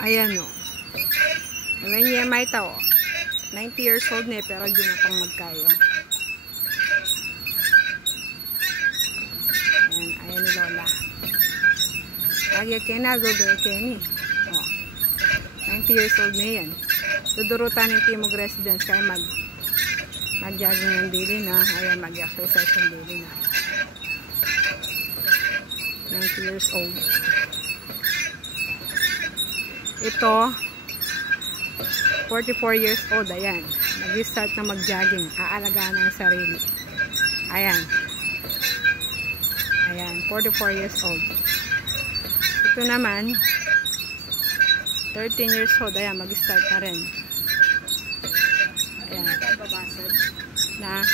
Ayan o. Ngayon niya may tao. 90 years old na pero hindi na pang magkayo. Ayan ni Lola. Lagi kena gogo keni. Oh. 90 years old na yan. Dudurutan ng Timog Residence kaya mag-jogging ng dili na. Ayan, mag-exercise ng dili na. 90 years old. Ito 44 years old. Ayan. Nag-start na mag-jogging. Aalagaan ng sarili. Ayan. Ayan. 44 years old. Ito naman 13 years old. Ayan. Mag-start na rin. Ayan. Na